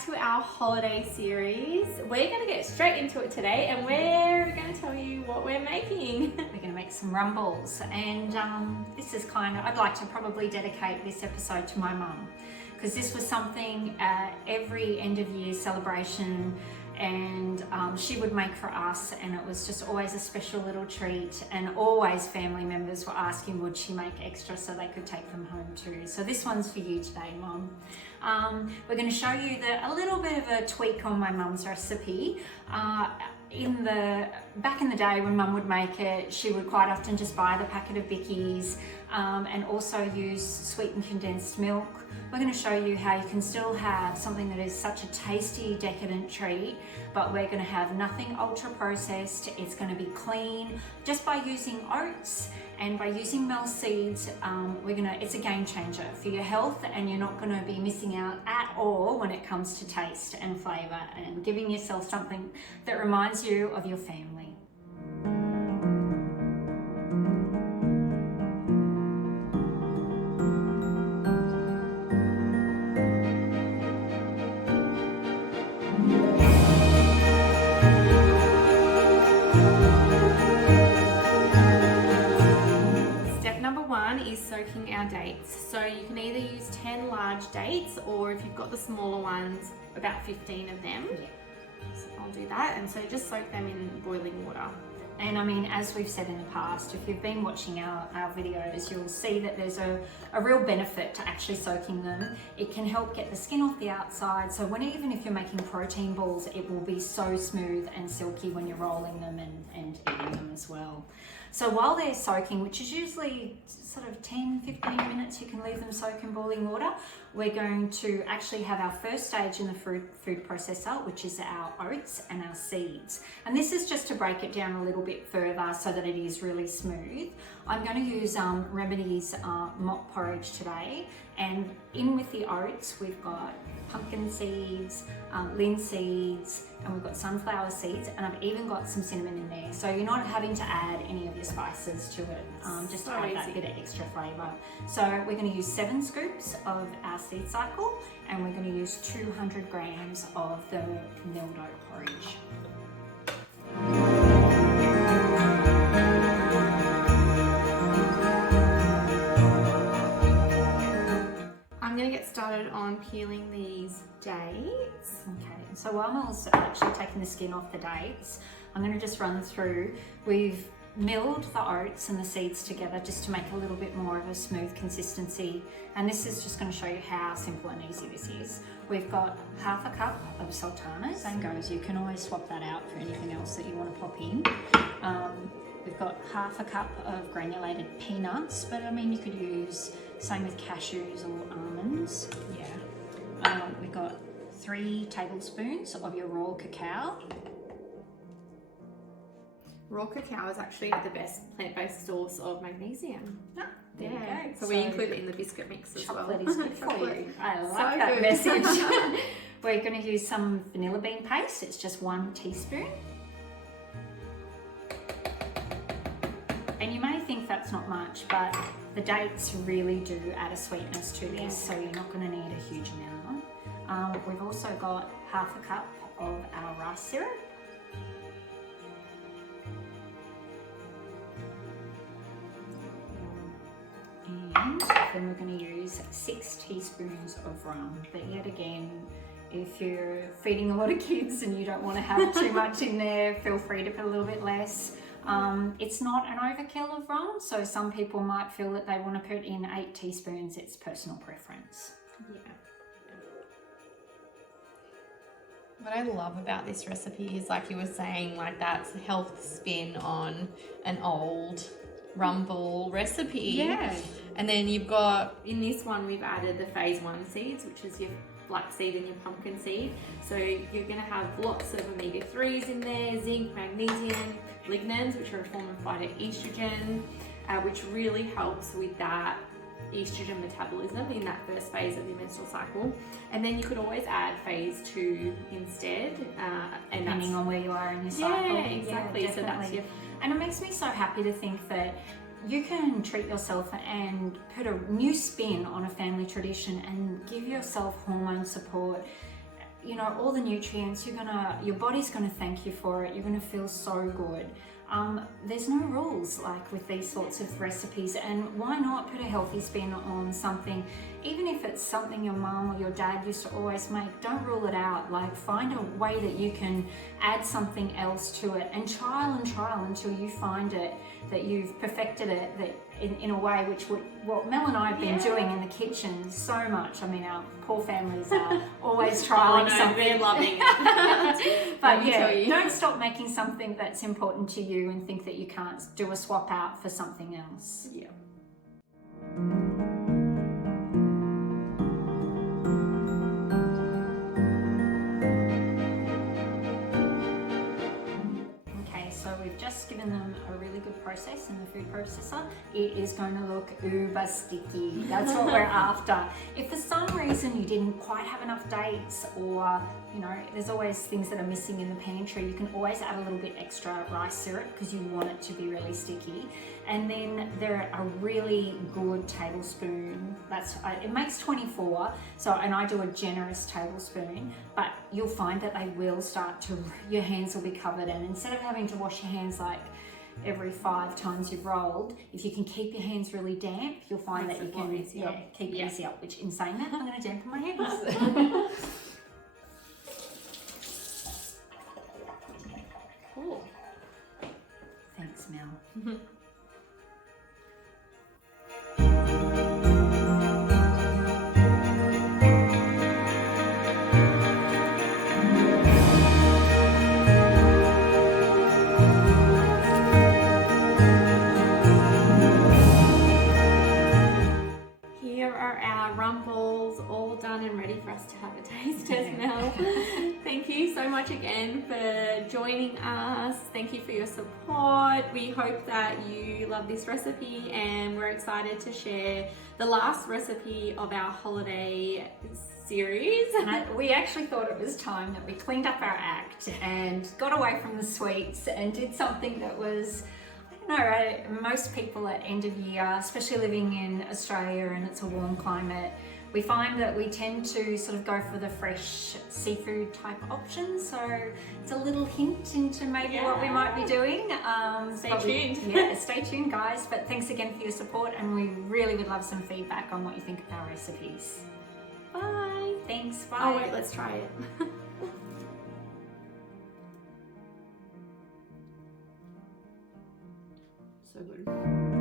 back to our holiday series. We're going to get straight into it today and we're going to tell you what we're making. We're going to make some rumbles, and this is I'd like to probably dedicate this episode to my mum, because this was something every end of year celebration, and she would make for us, and it was just always a special little treat, and always family members were asking would she make extra so they could take them home too. So this one's for you today, Mum. We're going to show you a little bit of a tweak on my mum's recipe. Back in the day when Mum would make it, she would quite often just buy the packet of Bickies and also use sweetened condensed milk. We're going to show you how you can still have something that is such a tasty, decadent treat, but we're going to have nothing ultra processed. It's going to be clean just by using oats and by using mel seeds. It's a game changer for your health, and you're not going to be missing out at all when it comes to taste and flavor, and giving yourself something that reminds you of your family. Is soaking our dates. So you can either use 10 large dates, or if you've got the smaller ones, about 15 of them. Yeah. So I'll do that, and so just soak them in boiling water. And I mean, as we've said in the past, if you've been watching our videos, you'll see that there's a real benefit to actually soaking them. It can help get the skin off the outside, so even if you're making protein balls, it will be so smooth and silky when you're rolling them and eating them as well. So while they're soaking, which is usually sort of 10-15 minutes, you can leave them soak in boiling water, we're going to actually have our first stage in the food processor, which is our oats and our seeds. And this is just to break it down a little bit further so that it is really smooth. I'm going to use Remedy's mock porridge today, and in with the oats we've got pumpkin seeds, linseeds, and we've got sunflower seeds, and I've even got some cinnamon in there. So you're not having to add any of your spices to it, just to add that bit of extra flavour. So we're going to use 7 scoops of our seed cycle, and we're going to use 200 grams of the milled oat porridge. I'm going to get started on peeling these dates. Okay, so while Mel's actually taking the skin off the dates, I'm going to just run through. We've milled the oats and the seeds together just to make a little bit more of a smooth consistency, and this is just going to show you how simple and easy this is. We've got half a cup of sultanas. Same goes, you can always swap that out for anything else that you want to pop in. We've got half a cup of granulated peanuts, but I mean you could use same with cashews or almonds. Yeah. We've got 3 tablespoons of your raw cacao. Raw cacao is actually the best plant-based source of magnesium. There you go. So we include it in the biscuit mix as well. Chocolate is good for you. I like So that good. message. We're going to use some vanilla bean paste. It's just 1 teaspoon. And you may think that's not much, but the dates really do add a sweetness to this, so you're not going to need a huge amount. We've also got half a cup of our rice syrup. And then we're going to use 6 teaspoons of rum. But yet again, if you're feeding a lot of kids and you don't want to have too much in there, feel free to put a little bit less. It's not an overkill of rum, so some people might feel that they want to put in 8 teaspoons. It's personal preference. Yeah. What I love about this recipe is, like you were saying, like that's a health spin on an old rumble recipe. Yeah. And then you've got, In this one, we've added the phase 1 seeds, which is your flaxseed and your pumpkin seed. So you're going to have lots of omega-3s in there, zinc, magnesium, lignans, which are a form of phytoestrogen, which really helps with that estrogen metabolism in that first phase of your menstrual cycle. And then you could always add phase 2 instead, and Depending on where you are in your cycle. yeah, exactly. So that's your And it makes me so happy to think that you can treat yourself and put a new spin on a family tradition and give yourself hormone support you know, all the nutrients. Your body's gonna thank you for it. You're gonna feel so good. There's no rules like with these sorts of recipes, and why not put a healthy spin on something, even if it's something your mum or your dad used to always make. Don't rule it out. Like, find a way that you can add something else to it, and trial until you find it, that you've perfected it, that in a way which what Mel and I have been doing in the kitchen so much. I mean, our poor families are always trialing something. They're loving it. But Let me tell you. don't stop making something that's important to you and think that you can't do a swap out for something else. Yeah. Okay, so we've just given them a really good process in the food processor. It is going to look uber sticky. That's what we're after. If for some reason you didn't quite have enough dates, or you know, there's always things that are missing in the pantry, you can always add a little bit extra rice syrup because you want it to be really sticky. And then they're a really good tablespoon. It makes 24. So, and I do a generous tablespoon, but you'll find that they will start to, your hands will be covered, and instead of having to wash your hands like every 5 times you've rolled, if you can keep your hands really damp, you'll find Makes that you it a lot can easier. keep it easy up, which in saying that, I'm going to dampen my hands. Cool. Thanks, Mel. Here are our rumbles all done and ready for us to have a taste test, Mel. Thank you so much again for joining us. Thank you for your support. We hope that you love this recipe, and we're excited to share the last recipe of our holiday series. And we actually thought it was time that we cleaned up our act and got away from the sweets and did something that was, I don't know, right? Most people at end of year, especially living in Australia and it's a warm climate, we find that we tend to sort of go for the fresh seafood type options. So it's a little hint into maybe what we might be doing. Stay tuned. Yeah, stay tuned, guys. But thanks again for your support, and we really would love some feedback on what you think of our recipes. Bye. Thanks, bye. Oh wait, let's try it. So good.